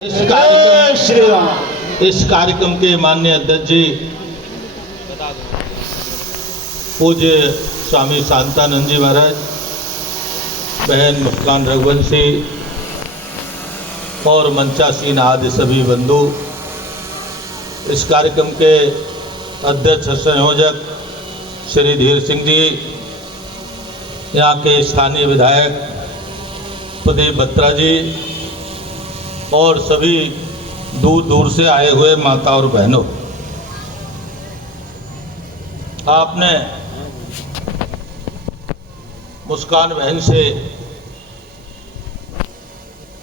इस कार्यक्रम के माननीय अध्यक्ष जी पूज्य स्वामी शांतानंद जी महाराज, बहन मुस्कान रघुवंशी और मंचासीन आदि सभी बंधु, इस कार्यक्रम के अध्यक्ष संयोजक श्री धीर सिंह जी, यहाँ के स्थानीय विधायक प्रदीप बत्रा जी और सभी दूर दूर से आए हुए माता और बहनों, आपने मुस्कान बहन से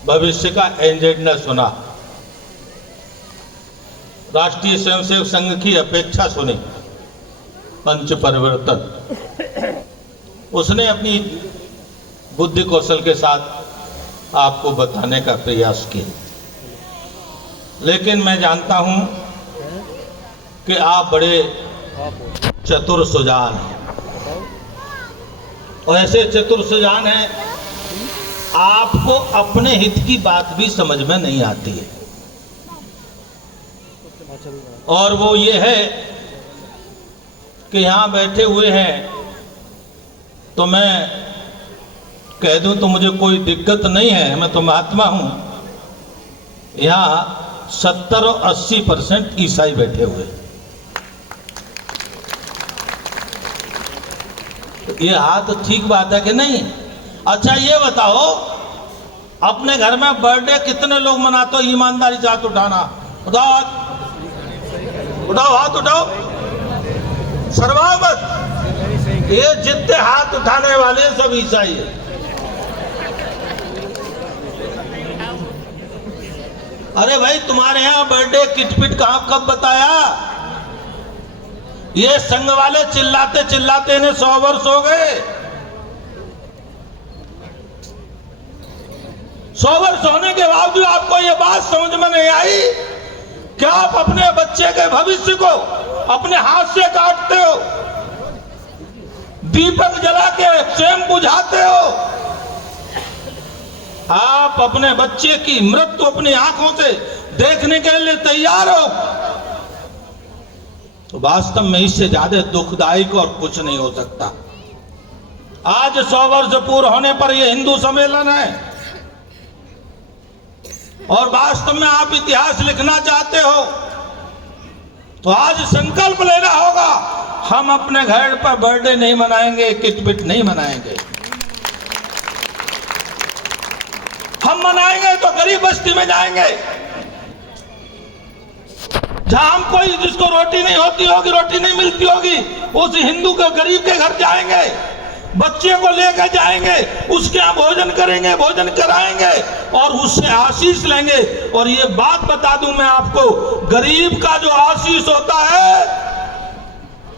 भविष्य का एजेंडा सुना, राष्ट्रीय स्वयंसेवक संघ की अपेक्षा सुनी, पंच परिवर्तन उसने अपनी बुद्धि कौशल के साथ आपको बताने का प्रयास किया। लेकिन मैं जानता हूं कि आप बड़े चतुर सुजान हैं और ऐसे चतुर सुजान हैं, आपको अपने हित की बात भी समझ में नहीं आती है। और वो ये है कि यहाँ बैठे हुए हैं तो मैं कह दूं तो मुझे कोई दिक्कत नहीं है, मैं तो महात्मा हूं। यहाँ 70 और 80% ईसाई बैठे हुए, ये हाथ ठीक बात है कि नहीं? अच्छा ये बताओ, अपने घर में बर्थडे कितने लोग मनाते हो? ईमानदारी से हाथ उठाना, उठाओ हाथ, उठाओ हाथ उठाओ, सर्वावत। ये जितने हाथ उठाने वाले सब ईसाई है। अरे भाई, तुम्हारे यहाँ बर्थडे किटपिट कहाँ कब बताया? ये संघ वाले चिल्लाते चिल्लाते इन्हें 100 वर्ष हो गए। 100 वर्ष होने के बावजूद आपको ये बात समझ में नहीं आई कि आप अपने बच्चे के भविष्य को अपने हाथ से काटते हो, दीपक जला के स्वयं बुझाते हो। आप अपने बच्चे की मृत्यु अपनी आंखों से देखने के लिए तैयार हो, तो वास्तव में इससे ज्यादा दुखदायक और कुछ नहीं हो सकता। आज 100 वर्ष पूर्ण होने पर यह हिंदू सम्मेलन है और वास्तव में आप इतिहास लिखना चाहते हो तो आज संकल्प लेना होगा, हम अपने घर पर बर्थडे नहीं मनाएंगे, किटपिट नहीं मनाएंगे। हम मनाएंगे तो गरीब बस्ती में जाएंगे, जहां हम कोई जिसको रोटी नहीं होती होगी, रोटी नहीं मिलती होगी, उस हिंदू के गरीब के घर जाएंगे, बच्चे को लेकर जाएंगे, उसके यहाँ भोजन करेंगे, भोजन कराएंगे और उससे आशीष लेंगे। और ये बात बता दूं मैं आपको, गरीब का जो आशीष होता है,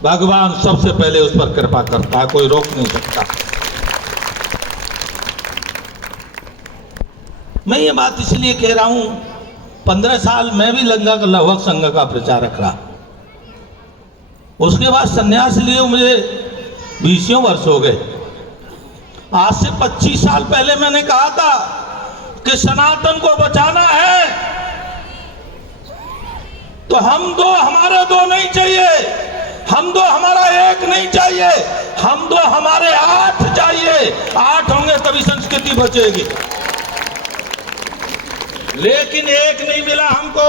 भगवान सबसे पहले उस पर कृपा करता है, कोई रोक नहीं सकता। मैं ये बात इसलिए कह रहा हूं, 15 साल मैं भी लगभग संघ का प्रचारक रहा। उसके बाद संन्यास लिए मुझे 20 वर्ष हो गए। आज से 25 साल पहले मैंने कहा था कि सनातन को बचाना है तो हम दो हमारे दो नहीं चाहिए, हम दो हमारा एक नहीं चाहिए, हम दो हमारे 8 चाहिए। 8 होंगे तभी संस्कृति बचेगी। लेकिन एक नहीं मिला हमको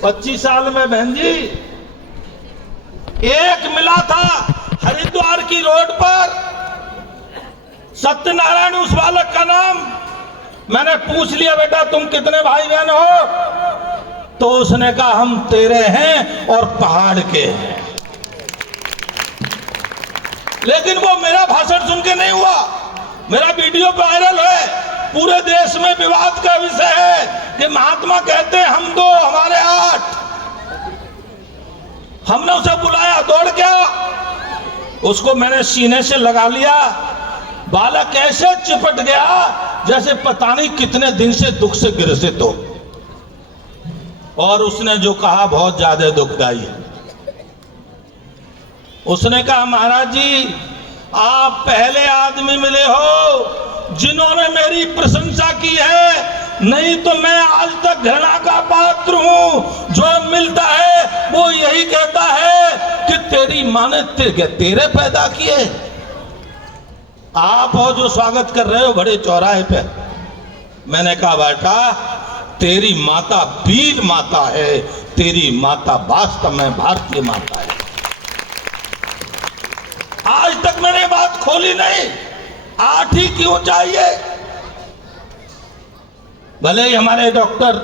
25 साल में बहन जी। एक मिला था हरिद्वार की रोड पर, सत्यनारायण उस बालक का नाम। मैंने पूछ लिया, बेटा तुम कितने भाई बहन हो? तो उसने कहा हम तेरे हैं और पहाड़ के हैं। लेकिन वो मेरा भाषण सुन के नहीं हुआ, मेरा वीडियो वायरल है, पूरे देश में विवाद का विषय है कि महात्मा कहते हैं हम दो हमारे 8। हमने उसे बुलाया, दौड़ गया, उसको मैंने सीने से लगा लिया। बालक ऐसे चिपट गया जैसे पता नहीं कितने दिन से दुख से ग्रसित हो। और उसने जो कहा बहुत ज्यादा दुखदाई है। उसने कहा महाराज जी, आप पहले आदमी मिले हो जिन्होंने मेरी प्रशंसा की है नहीं तो मैं आज तक घृणा का पात्र हूं। जो मिलता है वो यही कहता है कि तेरी मां ने तेरे पैदा किए। आप हो जो स्वागत कर रहे हो बड़े चौराहे पे, मैंने कहा बेटा तेरी माता वीर माता है, तेरी माता वास्तव में भारतीय माता है। आज तक मैंने बात खोली नहीं, 8 ही क्यों चाहिए? भले ही हमारे डॉक्टर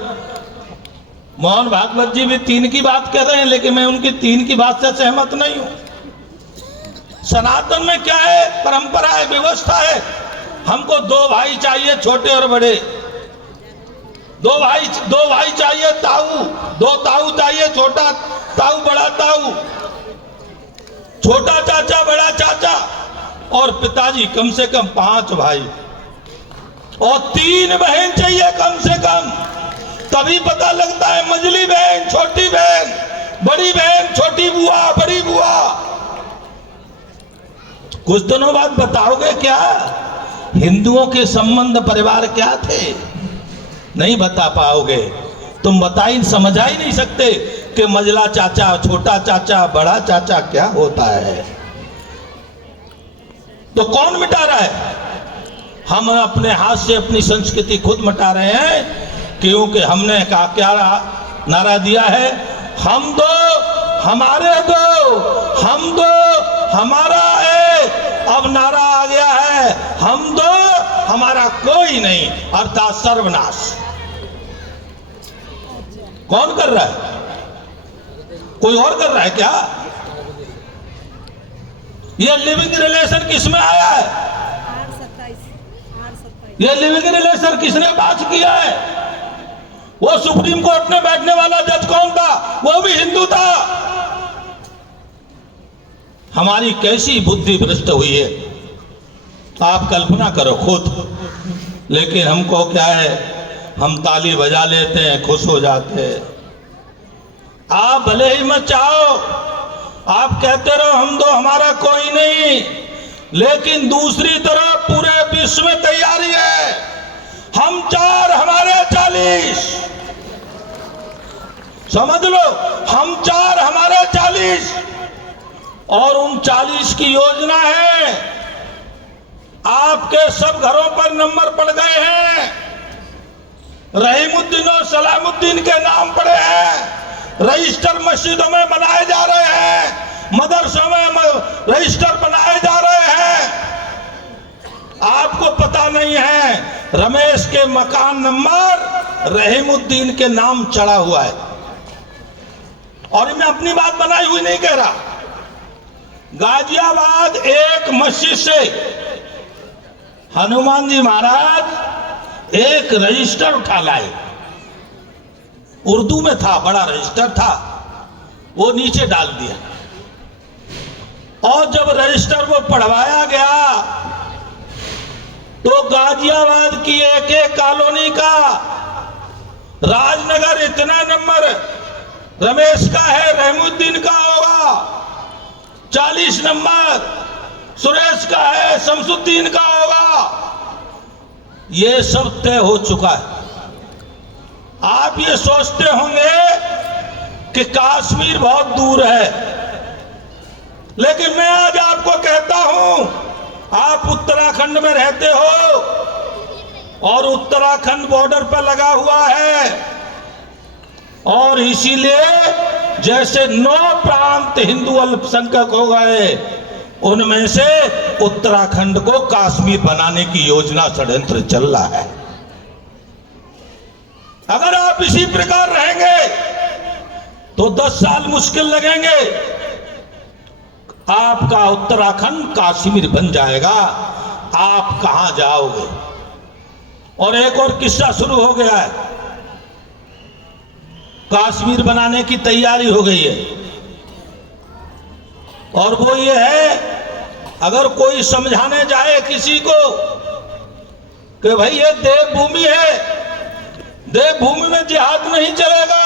मोहन भागवत जी भी 3 की बात कर रहे हैं, लेकिन मैं उनकी 3 की बात से सहमत नहीं हूं। सनातन में क्या है? परंपरा है, व्यवस्था है। हमको 2 भाई चाहिए, छोटे और बड़े। 2 भाई चाहिए, ताऊ 2 ताऊ चाहिए, छोटा ताऊ बड़ा ताऊ, छोटा चाचा बड़ा चाचा, और पिताजी कम से कम 5 भाई और 3 बहन चाहिए कम से कम। तभी पता लगता है मझली बहन, छोटी बहन, बड़ी बहन, छोटी बुआ, बड़ी बुआ। कुछ दिनों बाद बताओगे क्या हिंदुओं के संबंध परिवार क्या थे? नहीं बता पाओगे। तुम समझा ही नहीं सकते कि मझला चाचा, छोटा चाचा, बड़ा चाचा क्या होता है। तो कौन मिटा रहा है? हम अपने हाथ से अपनी संस्कृति खुद मिटा रहे हैं, क्योंकि हमने कहा क्या नारा दिया है? हम दो हमारे दो, हम दो हमारा है। अब नारा आ गया है हम दो हमारा कोई नहीं, अर्थात सर्वनाश। कौन कर रहा है? कोई और कर रहा है क्या? ये लिविंग रिलेशन किसमें आया है? ये लिविंग रिलेशन किसने पास किया है? वो सुप्रीम कोर्ट में बैठने वाला जज कौन था? वो भी हिंदू था। हमारी कैसी बुद्धि भ्रष्ट हुई है, आप कल्पना करो खुद। लेकिन हमको क्या है, हम ताली बजा लेते हैं, खुश हो जाते हैं। आप भले ही मत चाहो, आप कहते रहो हम दो हमारा कोई नहीं, लेकिन दूसरी तरफ पूरे विश्व में तैयारी है। हम 4 हमारे 40, समझ लो, हम 4 हमारे 40, और उन 40 की योजना है। आपके सब घरों पर नंबर पड़ गए हैं, रहीमुद्दीन और सलामुद्दीन के नाम पड़े हैं, रजिस्टर मस्जिदों में बनाए जा रहे हैं, मदरसों में रजिस्टर बनाए जा रहे हैं। आपको पता नहीं है रमेश के मकान नंबर रहीमुद्दीन के नाम चढ़ा हुआ है। और मैं अपनी बात बनाई हुई नहीं कह रहा। गाजियाबाद एक मस्जिद से हनुमान जी महाराज एक रजिस्टर उठा लाए, उर्दू में था, बड़ा रजिस्टर था, वो नीचे डाल दिया। और जब रजिस्टर वो पढ़वाया गया तो गाजियाबाद की एक कॉलोनी का राजनगर इतना नंबर रमेश का है, रहमुद्दीन का होगा, 40 नंबर सुरेश का है, शमसुद्दीन का होगा। ये सब तय हो चुका है। आप ये सोचते होंगे कि कश्मीर बहुत दूर है, लेकिन मैं आज आपको कहता हूं, आप उत्तराखंड में रहते हो और उत्तराखंड बॉर्डर पर लगा हुआ है, और इसीलिए जैसे 9 प्रांत हिंदू अल्पसंख्यक हो गए, उनमें से उत्तराखंड को कश्मीर बनाने की योजना षड्यंत्र चल रहा है। अगर आप इसी प्रकार रहेंगे तो 10 साल मुश्किल लगेंगे, आपका उत्तराखंड कश्मीर बन जाएगा। आप कहां जाओगे? और एक और किस्सा शुरू हो गया है, कश्मीर बनाने की तैयारी हो गई है, और वो ये है, अगर कोई समझाने जाए किसी को कि भाई ये देवभूमि है, देवभूमि में जिहाद नहीं चलेगा,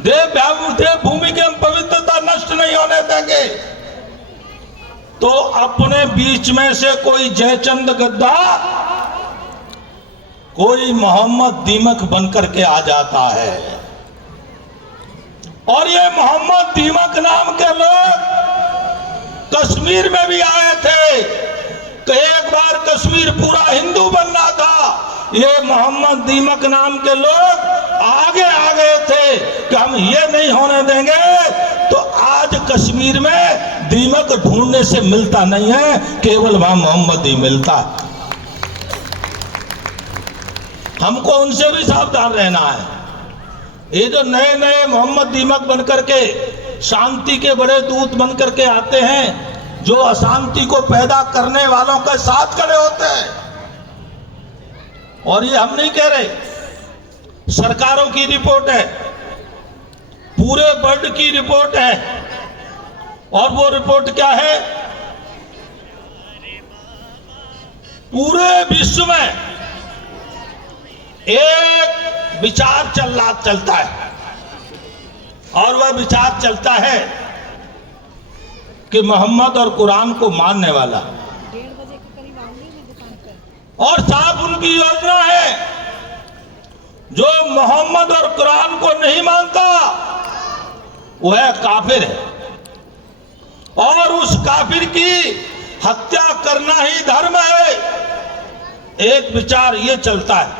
देवभूमि की हम पवित्रता नष्ट नहीं होने देंगे, तो अपने बीच में से कोई जयचंद गद्दा कोई मोहम्मद दीमक बनकर के आ जाता है। और ये मोहम्मद दीमक नाम के लोग कश्मीर में भी आए थे कि एक बार कश्मीर पूरा हिंदू बनना था। ये मोहम्मद दीमक नाम के लोग आगे आ गए थे कि हम ये नहीं होने देंगे। तो आज कश्मीर में दीमक ढूंढने से मिलता नहीं है, केवल वहां मोहम्मद ही मिलता है। हमको उनसे भी सावधान रहना है। ये जो नए नए मोहम्मद दीमक बनकर के शांति के बड़े दूत बनकर के आते हैं, जो अशांति को पैदा करने वालों के साथ खड़े होते हैं। और ये हम नहीं कह रहे, सरकारों की रिपोर्ट है, पूरे वर्ल्ड की रिपोर्ट है। और वो रिपोर्ट क्या है? पूरे विश्व में एक विचार चलता है, और वह विचार चलता है कि मोहम्मद और कुरान को मानने वाला, 1:30 बजे के करीब आऊंगी मैं दुकान पर। और साफ उनकी योजना है, जो मोहम्मद और कुरान को नहीं मानता वह काफिर है, और उस काफिर की हत्या करना ही धर्म है। एक विचार ये चलता है।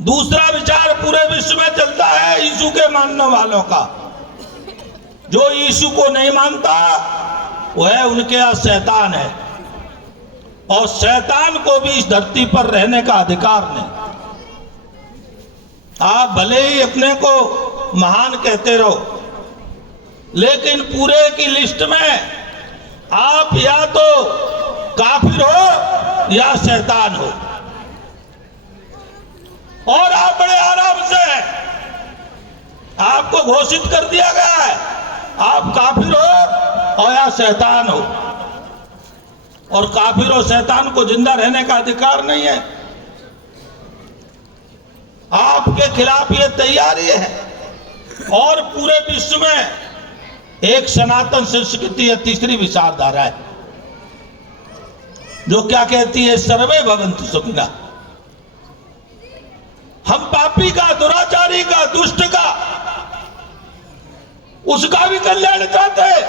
दूसरा विचार पूरे विश्व में चलता है यीशु के मानने वालों का। जो यीशु को नहीं मानता वह उनके यहाँ शैतान है, और शैतान को भी इस धरती पर रहने का अधिकार नहीं। आप भले ही अपने को महान कहते रहो, लेकिन पूरे की लिस्ट में आप या तो काफिर हो या शैतान हो। और आप बड़े आराम से, आपको घोषित कर दिया गया है, आप काफिर हो और या शैतान हो। और काफिर और शैतान को जिंदा रहने का अधिकार नहीं है। आपके खिलाफ ये तैयारी है। और पूरे विश्व में एक सनातन संस्कृति है, तीसरी विचारधारा है, जो क्या कहती है? सर्वे भवन्तु सुखिनः। हम पापी का, दुराचारी का, दुष्ट का, उसका भी कल्याण चाहते हैं।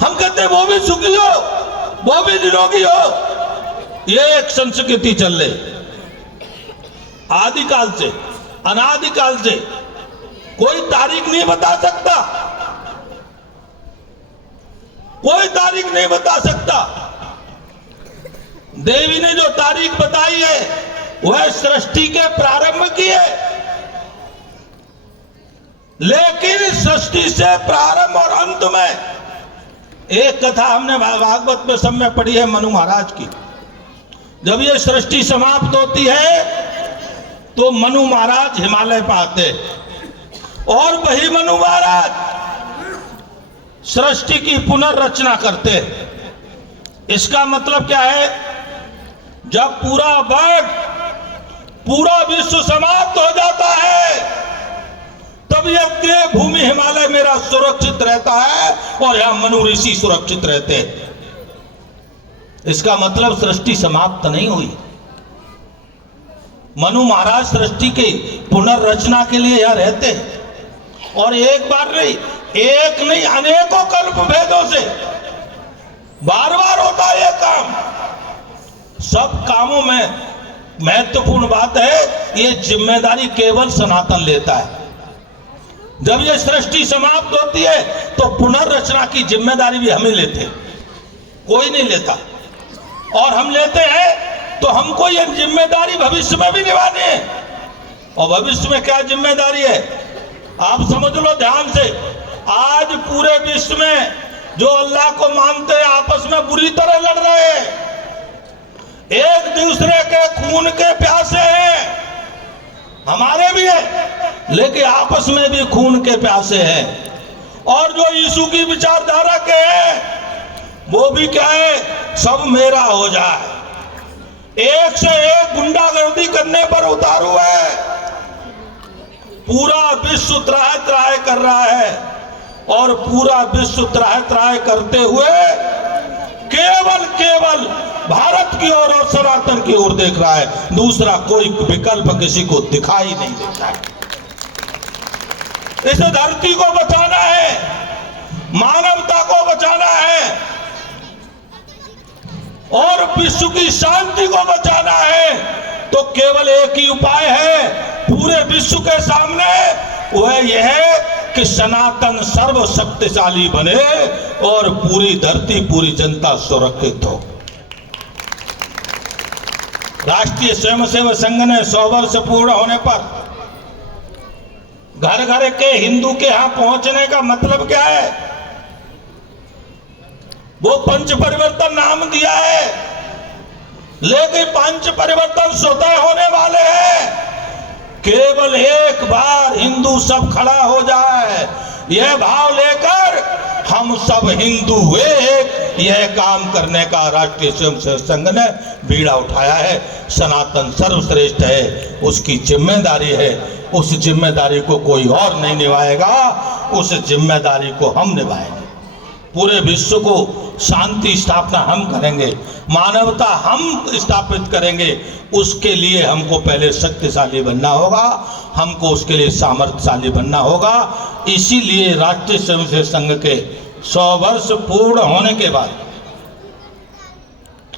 हम कहते हैं वो भी सुखी हो, वो भी निरोगी हो। ये एक संस्कृति चल रही आदिकाल से, अनादिकाल से। कोई तारीख नहीं बता सकता, कोई तारीख नहीं बता सकता। देवी ने जो तारीख बताई है वह सृष्टि के प्रारंभ की है, लेकिन सृष्टि से प्रारंभ और अंत में एक कथा हमने भागवत में सब में पढ़ी है, मनु महाराज की। जब ये सृष्टि समाप्त होती है तो मनु महाराज हिमालय पर आते, और वही मनु महाराज सृष्टि की पुनर्रचना करते। इसका मतलब क्या है? जब पूरा वर्ल्ड, पूरा विश्व समाप्त हो जाता है, तब यह देवभूमि हिमालय मेरा सुरक्षित रहता है, और यहां मनु ऋषि सुरक्षित रहते हैं। इसका मतलब सृष्टि समाप्त नहीं हुई। मनु महाराज सृष्टि की पुनर्रचना के लिए यहां रहते हैं। और एक बार नहीं, एक नहीं, अनेकों कल्प भेदों से बार बार होता है यह काम। सब कामों में महत्वपूर्ण बात है, ये जिम्मेदारी केवल सनातन लेता है। जब ये सृष्टि समाप्त होती है तो पुनर्रचना की जिम्मेदारी भी हम ही लेते हैं, कोई नहीं लेता। और हम लेते हैं तो हमको ये जिम्मेदारी भविष्य में भी निभानी है। और भविष्य में क्या जिम्मेदारी है आप समझ लो ध्यान से। आज पूरे विश्व में जो अल्लाह को मानते हैं आपस में बुरी तरह लड़ रहे हैं, एक दूसरे के खून के प्यासे हैं। हमारे भी है, लेकिन आपस में भी खून के प्यासे हैं। और जो यीशु की विचारधारा के हैं वो भी क्या है? सब मेरा हो जाए। एक से एक गुंडागर्दी करने पर उतारू है। पूरा विश्व त्राह त्राह कर रहा है, और पूरा विश्व त्राह त्राह करते हुए केवल भारत की ओर और सनातन की ओर देख रहा है, दूसरा कोई विकल्प किसी को दिखाई नहीं देता है। इस धरती को बचाना है, मानवता को बचाना है और विश्व की शांति को बचाना है, तो केवल एक ही उपाय है पूरे विश्व के सामने, वह यह है कि सनातन सर्वशक्तिशाली बने और पूरी धरती, पूरी जनता सुरक्षित हो। राष्ट्रीय स्वयंसेवक संघ ने 100 वर्ष पूर्ण होने पर घर घर के हिंदू के यहां पहुंचने का मतलब क्या है? वो पंच परिवर्तन नाम दिया है, लेकिन पंच परिवर्तन स्वतः होने वाले हैं। केवल एक बार हिंदू सब खड़ा हो जाए, यह भाव लेकर हम सब हिंदू एक, यह काम करने का राष्ट्रीय स्वयंसेवक संघ ने बीड़ा उठाया है। सनातन सर्वश्रेष्ठ है, उसकी जिम्मेदारी है, उस जिम्मेदारी को कोई और नहीं निभाएगा, उस जिम्मेदारी को हम निभाएंगे। पूरे विश्व को शांति स्थापना हम करेंगे, मानवता हम स्थापित करेंगे। उसके लिए हमको पहले शक्तिशाली बनना होगा, हमको उसके लिए सामर्थ्यशाली बनना होगा। इसीलिए राष्ट्रीय स्वयंसेवक संघ के 100 वर्ष पूर्ण होने के बाद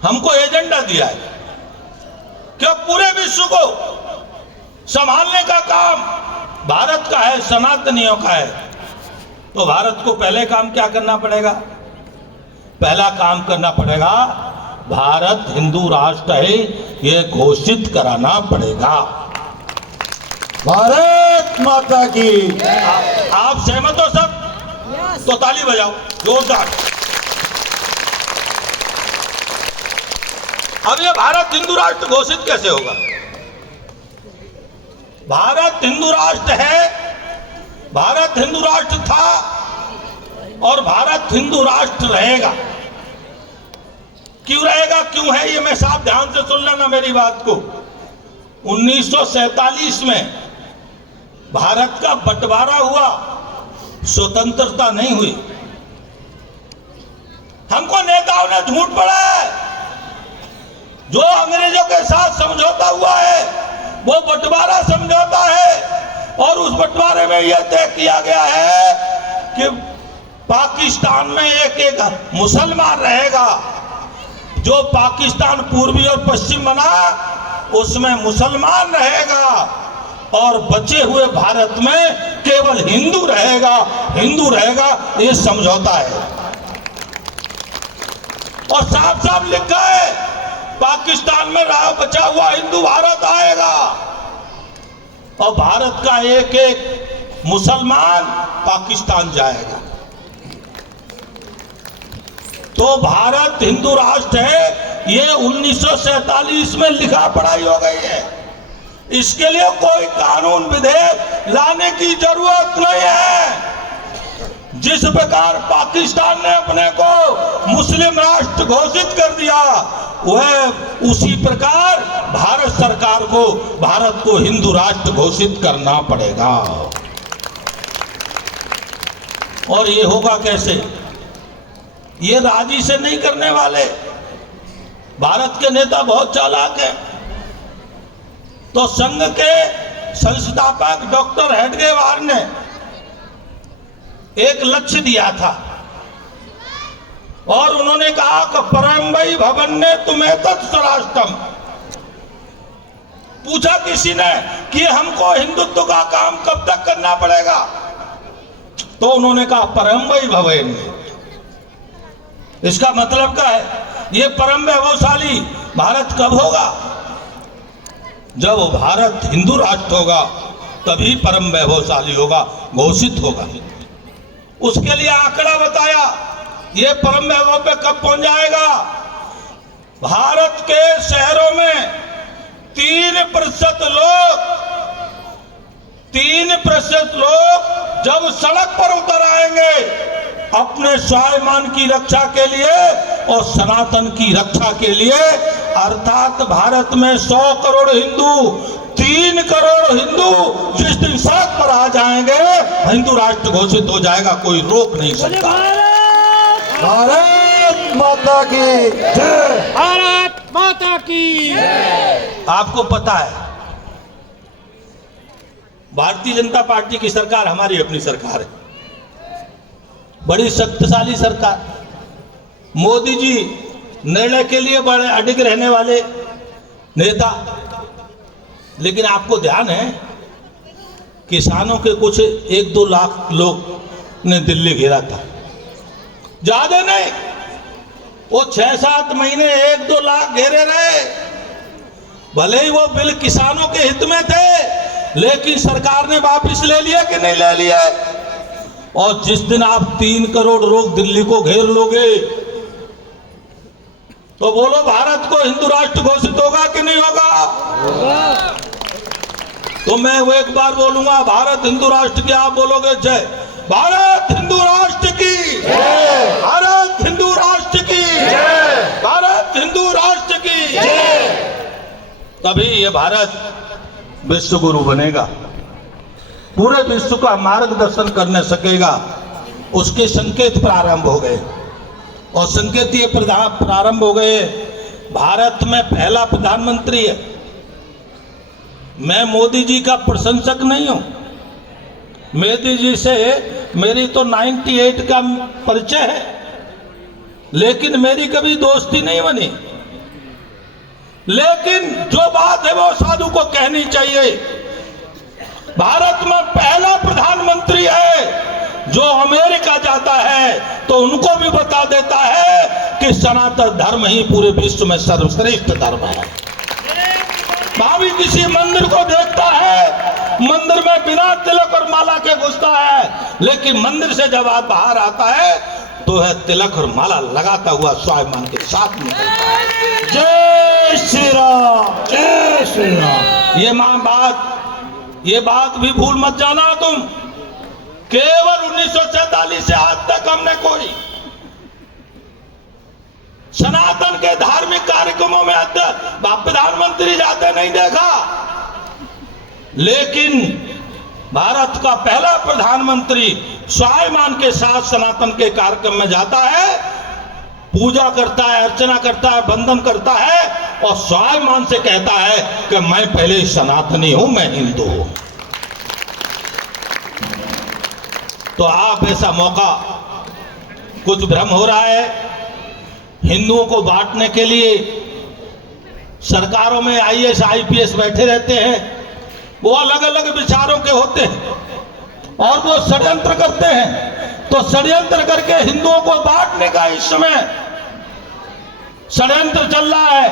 हमको एजेंडा दिया है कि पूरे विश्व को संभालने का काम भारत का है, सनातनियों का है। तो भारत को पहले काम क्या करना पड़ेगा? पहला काम करना पड़ेगा, भारत हिंदू राष्ट्र है, यह घोषित कराना पड़ेगा। भारत माता की। आप सहमत हो सब? तो ताली बजाओ जोरदार। अब ये भारत हिंदू राष्ट्र घोषित कैसे होगा? भारत हिंदू राष्ट्र है, भारत हिंदू राष्ट्र था और भारत हिंदू राष्ट्र रहेगा। क्यों रहेगा, क्यों है, ये मैं साफ ध्यान से सुन लेना मेरी बात को। 1947 में भारत का बंटवारा हुआ, स्वतंत्रता नहीं हुई। हमको नेताओं ने झूठ पड़ा है, जो अंग्रेजों के साथ समझौता हुआ है वो बंटवारा समझौता है, और उस बंटवारे में यह तय किया गया है कि पाकिस्तान में एक मुसलमान रहेगा। जो पाकिस्तान पूर्वी और पश्चिम बना उसमें मुसलमान रहेगा, और बचे हुए भारत में केवल हिंदू रहेगा, हिंदू रहेगा, ये समझौता है। और साफ साफ लिखा है, पाकिस्तान में रहा बचा हुआ हिंदू भारत आएगा, और भारत का एक एक मुसलमान पाकिस्तान जाएगा। तो भारत हिंदू राष्ट्र है, ये 1947 में लिखा पढ़ाई हो गई है। इसके लिए कोई कानून विधेयक लाने की जरूरत नहीं है। जिस प्रकार पाकिस्तान ने अपने को मुस्लिम राष्ट्र घोषित कर दिया, वह उसी प्रकार भारत सरकार को भारत को हिंदू राष्ट्र घोषित करना पड़ेगा। और ये होगा कैसे? ये राजी से नहीं करने वाले। भारत के नेता बहुत चालाक हैं। तो संघ के संस्थापक डॉक्टर हेडगेवार ने एक लक्ष्य दिया था, और उन्होंने कहा कि परम्बई भवन ने तुम्हें तत्सराष्ट्रम। पूछा किसी ने कि हमको हिंदुत्व का काम कब तक करना पड़ेगा, तो उन्होंने कहा परम्बई भवन। इसका मतलब क्या है? ये परम वैभवशाली भारत कब होगा? जब भारत हिंदू राष्ट्र होगा, तभी परम वैभवशाली होगा, घोषित होगा। उसके लिए आंकड़ा बताया, ये परम वैभव पे कब पहुंच जाएगा? भारत के शहरों में 3% लोग जब सड़क पर उतर आएंगे अपने स्वाभिमान की रक्षा के लिए और सनातन की रक्षा के लिए, अर्थात भारत में 100 करोड़ हिंदू, 3 करोड़ हिंदू जिस दिन सड़क पर आ जाएंगे, हिंदू राष्ट्र घोषित हो जाएगा, कोई रोक नहीं सकता। भारत माता की जय। भारत माता की। आपको पता है भारतीय जनता पार्टी की सरकार हमारी अपनी सरकार है, बड़ी शक्तिशाली सरकार। मोदी जी निर्णय के लिए बड़े अडिग रहने वाले नेता, लेकिन आपको ध्यान है किसानों के कुछ 1-2 लाख लोग ने दिल्ली घेरा था, ज्यादा नहीं, वो 6-7 महीने 1-2 लाख घेरे रहे। भले ही वो बिल किसानों के हित में थे, लेकिन सरकार ने वापस ले लिया कि नहीं ले लिया। और जिस दिन आप 3 करोड़ लोग दिल्ली को घेर लोगे तो बोलो भारत को हिंदू राष्ट्र घोषित होगा कि नहीं होगा। तो मैं वो एक बार बोलूंगा भारत हिंदू राष्ट्र की, आप बोलोगे जय। भारत हिंदू राष्ट्र की जय। भारत हिंदू राष्ट्र की जय। भारत हिंदू राष्ट्र की जय। तभी ये भारत विश्व गुरु बनेगा, पूरे विश्व का मार्गदर्शन करने सकेगा। उसके संकेत प्रारंभ हो गए, और संकेत ये प्रारंभ हो गए। भारत में पहला प्रधानमंत्री है। मैं मोदी जी का प्रशंसक नहीं हूं, मोदी जी से मेरी तो 98 का परिचय है, लेकिन मेरी कभी दोस्ती नहीं बनी। लेकिन जो बात है वो साधु को कहनी चाहिए। भारत में पहला प्रधानमंत्री है जो अमेरिका जाता है तो उनको भी बता देता है कि सनातन धर्म ही पूरे विश्व में सर्वश्रेष्ठ धर्म है। वहां भी किसी मंदिर को देखता है, मंदिर में बिना तिलक और माला के घुसता है, लेकिन मंदिर से जब आप बाहर आता है तो है तिलक और माला लगाता हुआ स्वाभिमान के साथ में। जय श्री राम, जय श्री राम। ये बात भी भूल मत जाना तुम। केवल 1947 से आज तक हमने कोई सनातन के धार्मिक कार्यक्रमों में प्रधानमंत्री जाते नहीं देखा, लेकिन भारत का पहला प्रधानमंत्री स्वाभिमान के साथ सनातन के कार्यक्रम में जाता है, पूजा करता है, अर्चना करता है, वंदन करता है और स्वाभिमान से कहता है कि मैं पहले सनातनी हूं, मैं हिंदू हूं। तो आप ऐसा मौका, कुछ भ्रम हो रहा है हिंदुओं को बांटने के लिए। सरकारों में IAS IPS बैठे रहते हैं, वो अलग अलग विचारों के होते हैं और वो षड्यंत्र करते हैं। तो षड्यंत्र करके हिंदुओं को बांटने का इस समय षड्यंत्र चल रहा है,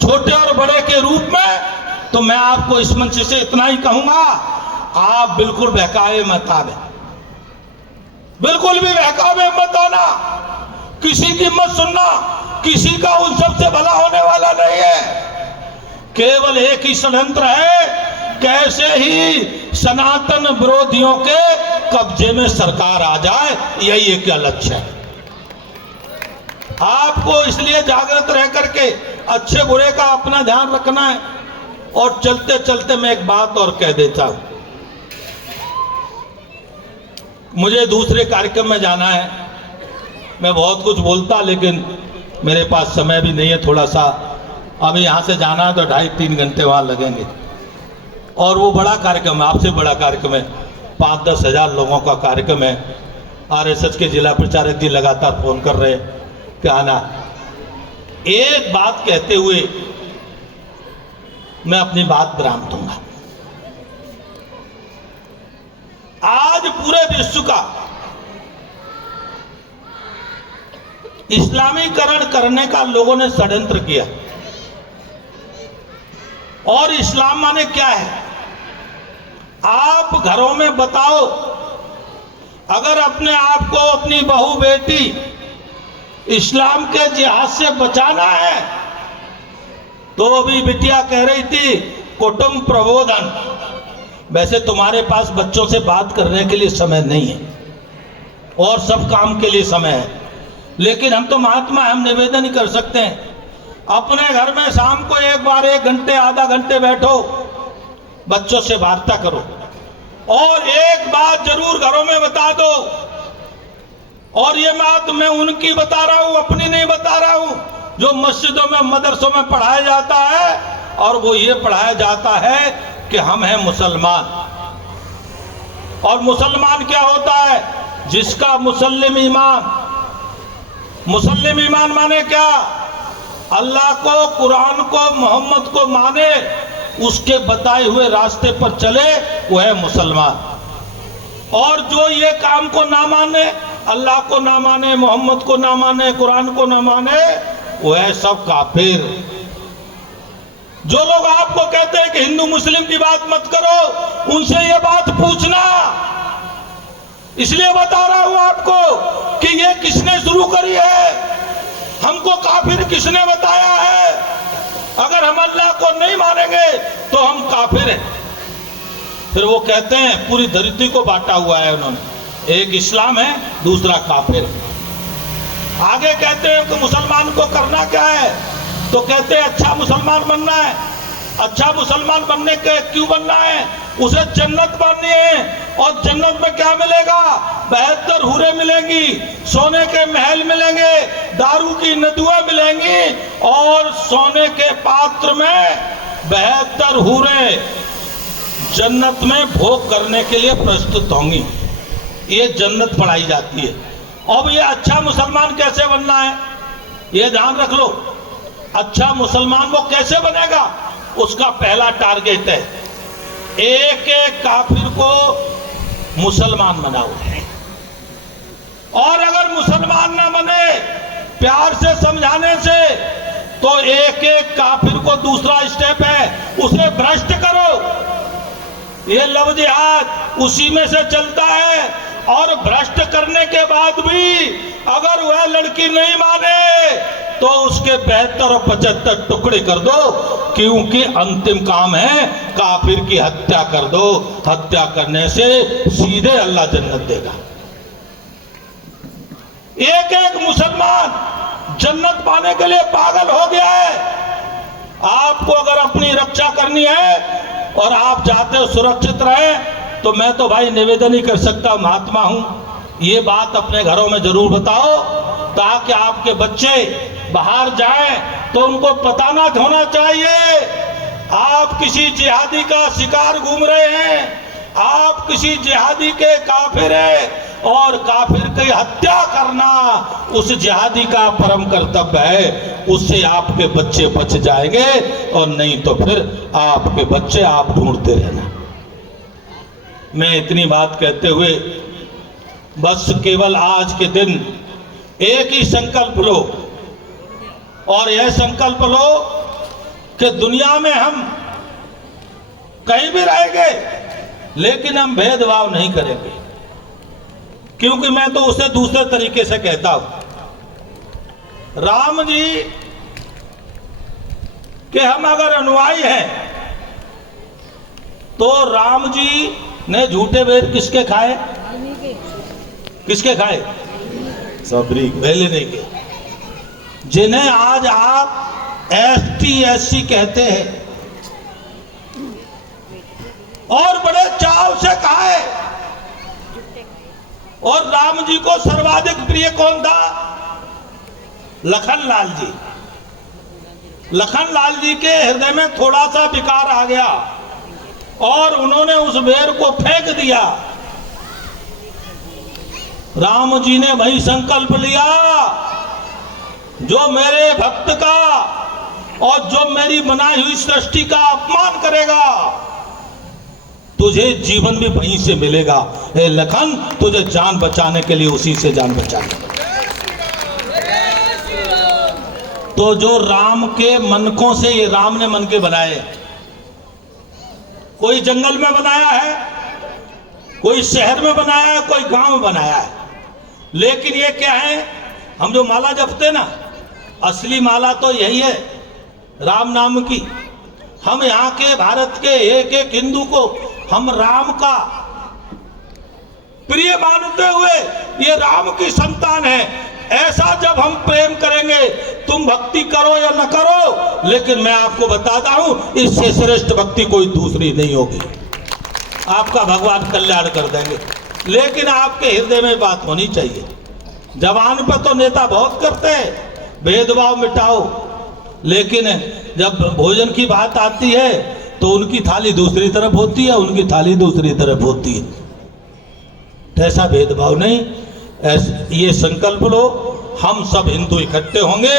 छोटे और बड़े के रूप में। तो मैं आपको इस मंच से इतना ही कहूंगा, आप बिल्कुल बहकावे मत आवे, बिल्कुल भी बहकावे मत आना, किसी की मत सुनना, किसी का उन सबसे भला होने वाला नहीं है। केवल एक ही षड्यंत्र है, कैसे ही सनातन विरोधियों के कब्जे में सरकार आ जाए, यही एक लक्ष्य है। आपको इसलिए जागृत रह करके अच्छे बुरे का अपना ध्यान रखना है। और चलते चलते मैं एक बात और कह देता हूं, मुझे दूसरे कार्यक्रम में जाना है। मैं बहुत कुछ बोलता, लेकिन मेरे पास समय भी नहीं है थोड़ा सा। अभी यहाँ से जाना है तो 2.5-3 घंटे वहाँ लगेंगे, और वो बड़ा कार्यक्रम है, आपसे बड़ा कार्यक्रम है, 5-10 हजार लोगों का कार्यक्रम है। RSS के जिला प्रचारक जी लगातार फोन कर रहे हैं कि आना। एक बात कहते हुए मैं अपनी बात विराम दूंगा। आज पूरे विश्व का इस्लामीकरण करने का लोगों ने षड्यंत्र किया। और इस्लाम माने क्या है? आप घरों में बताओ, अगर अपने आप को, अपनी बहू बेटी इस्लाम के जिहाद से बचाना है, तो अभी बिटिया कह रही थी कुटुंब प्रबोधन। वैसे तुम्हारे पास बच्चों से बात करने के लिए समय नहीं है और सब काम के लिए समय है, लेकिन हम तो महात्मा हैं, हम निवेदन ही कर सकते हैं। अपने घर में शाम को एक बार 1 घंटे आधा घंटे बैठो, बच्चों से वार्ता करो, और एक बात जरूर घरों में बता दो और ये बात मैं उनकी बता रहा हूं, अपनी नहीं बता रहा हूं, जो मस्जिदों में मदरसों में पढ़ाया जाता है, और वो ये पढ़ाया जाता है कि हम हैं मुसलमान। और मुसलमान क्या होता है? जिसका मुसल्लिम ईमान। मुसल्लिम ईमान माने क्या? अल्लाह को, कुरान को, मोहम्मद को माने, उसके बताए हुए रास्ते पर चले, वो है मुसलमान। और जो ये काम को ना माने, अल्लाह को ना माने, मोहम्मद को ना माने, कुरान को ना माने, वो है सब काफिर। जो लोग आपको कहते हैं कि हिंदू मुस्लिम की बात मत करो, उनसे ये बात पूछना। इसलिए बता रहा हूं आपको कि ये किसने शुरू करी है, हमको काफिर किसने बताया है। अगर हम अल्लाह को नहीं मानेंगे तो हम काफिर हैं। फिर वो कहते हैं पूरी धरती को बांटा हुआ है उन्होंने, एक इस्लाम है, दूसरा काफिर है। आगे कहते हैं कि मुसलमान को करना क्या है, तो कहते हैं अच्छा मुसलमान बनना है। अच्छा मुसलमान बनने के क्यों बनना है? उसे जन्नत पानी है। और जन्नत में क्या मिलेगा? 72 हूरें मिलेंगी, सोने के महल मिलेंगे, दारू की नदियां मिलेंगी, और सोने के पात्र में 72 हूरें जन्नत में भोग करने के लिए प्रस्तुत होंगी। ये जन्नत पढ़ाई जाती है। अब ये अच्छा मुसलमान कैसे बनना है, ये ध्यान रख लो। अच्छा मुसलमान वो कैसे बनेगा? उसका पहला टारगेट है, एक एक काफिर को मुसलमान बनाओ। और अगर मुसलमान ना बने प्यार से समझाने से, तो एक एक काफिर को दूसरा स्टेप है, उसे भ्रष्ट करो। ये लव जिहाद उसी में से चलता है। और भ्रष्ट करने के बाद भी अगर वह लड़की नहीं माने तो उसके 72 और 75 टुकड़े कर दो, क्योंकि अंतिम काम है काफिर की हत्या कर दो। हत्या करने से सीधे अल्लाह जन्नत देगा। एक एक मुसलमान जन्नत पाने के लिए पागल हो गया है। आपको अगर अपनी रक्षा करनी है और आप चाहते हो सुरक्षित रहे, तो मैं तो भाई निवेदन ही कर सकता, महात्मा हूं, ये बात अपने घरों में जरूर बताओ, ताकि आपके बच्चे बाहर जाएं तो उनको पता ना होना चाहिए आप किसी जिहादी का शिकार घूम रहे हैं, आप किसी जिहादी के काफिर हैं। और काफिर की हत्या करना उस जिहादी का परम कर्तव्य है। उससे आपके बच्चे बच जाएंगे, और नहीं तो फिर आपके बच्चे आप ढूंढते रहना। मैं इतनी बात कहते हुए बस केवल आज के दिन एक ही संकल्प लो, और यह संकल्प लो कि दुनिया में हम कहीं भी रहेंगे लेकिन हम भेदभाव नहीं करेंगे। क्योंकि मैं तो उसे दूसरे तरीके से कहता हूं, राम जी के हम अगर अनुयायी हैं तो राम जी ने झूठे वेद किसके खाए? किसके खाए? सबरी लेने के। जिन्हें आज आप ST/SC कहते हैं, और बड़े चाव से खाए। और राम जी को सर्वाधिक प्रिय कौन था? लखन लाल जी। लखन लाल जी के हृदय में थोड़ा सा विकार आ गया और उन्होंने उस बेर को फेंक दिया। राम जी ने वही संकल्प लिया, जो मेरे भक्त का और जो मेरी बनाई हुई सृष्टि का अपमान करेगा, तुझे जीवन भी वहीं से मिलेगा। हे लखन, तुझे जान बचाने के लिए उसी से जान बचाने। तो जो राम के मनकों से, ये राम ने मन के बनाए। कोई जंगल में बनाया है, कोई शहर में बनाया है, कोई गांव में बनाया है। लेकिन ये क्या है, हम जो माला जपते ना, असली माला तो यही है, राम नाम की। हम यहाँ के भारत के एक एक हिंदू को हम राम का प्रिय मानते हुए ये राम की संतान है। ऐसा जब हम प्रेम करेंगे, तुम भक्ति करो या न करो, लेकिन मैं आपको बताता हूं, इससे श्रेष्ठ भक्ति कोई दूसरी नहीं होगी। आपका भगवान कल्याण कर देंगे, लेकिन आपके हृदय में बात होनी चाहिए। जवान पर तो नेता बहुत करते हैं, भेदभाव मिटाओ, लेकिन जब भोजन की बात आती है तो उनकी थाली दूसरी तरफ होती है, उनकी थाली दूसरी तरफ होती है। ऐसा भेदभाव नहीं, ये संकल्प लो, हम सब हिंदू इकट्ठे होंगे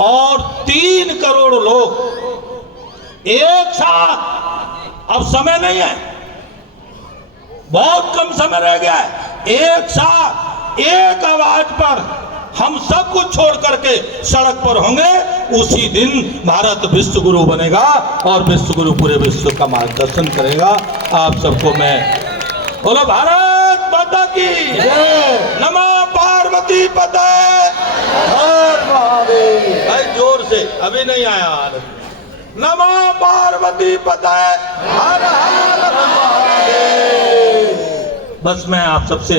और 3 करोड़ लोग एक साथ, अब समय नहीं है, बहुत कम समय रह गया है, एक साथ एक आवाज पर हम सब कुछ छोड़ करके सड़क पर होंगे, उसी दिन भारत विश्व गुरु बनेगा और विश्व गुरु पूरे विश्व का मार्गदर्शन करेगा। आप सबको मैं बोलो भारत माता की जय। नमः पार्वती पते। हर महादेव। भाई जोर से, अभी नहीं आया। नमः पार्वती पते, हर हर महादेव। बस मैं आप सबसे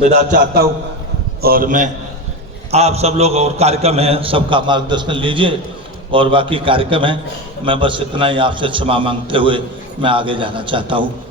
विदा चाहता हूँ और मैं आप सब लोग, और कार्यक्रम है सबका मार्गदर्शन लीजिए और बाकी कार्यक्रम है, मैं बस इतना ही आपसे क्षमा मांगते हुए मैं आगे जाना चाहता हूँ।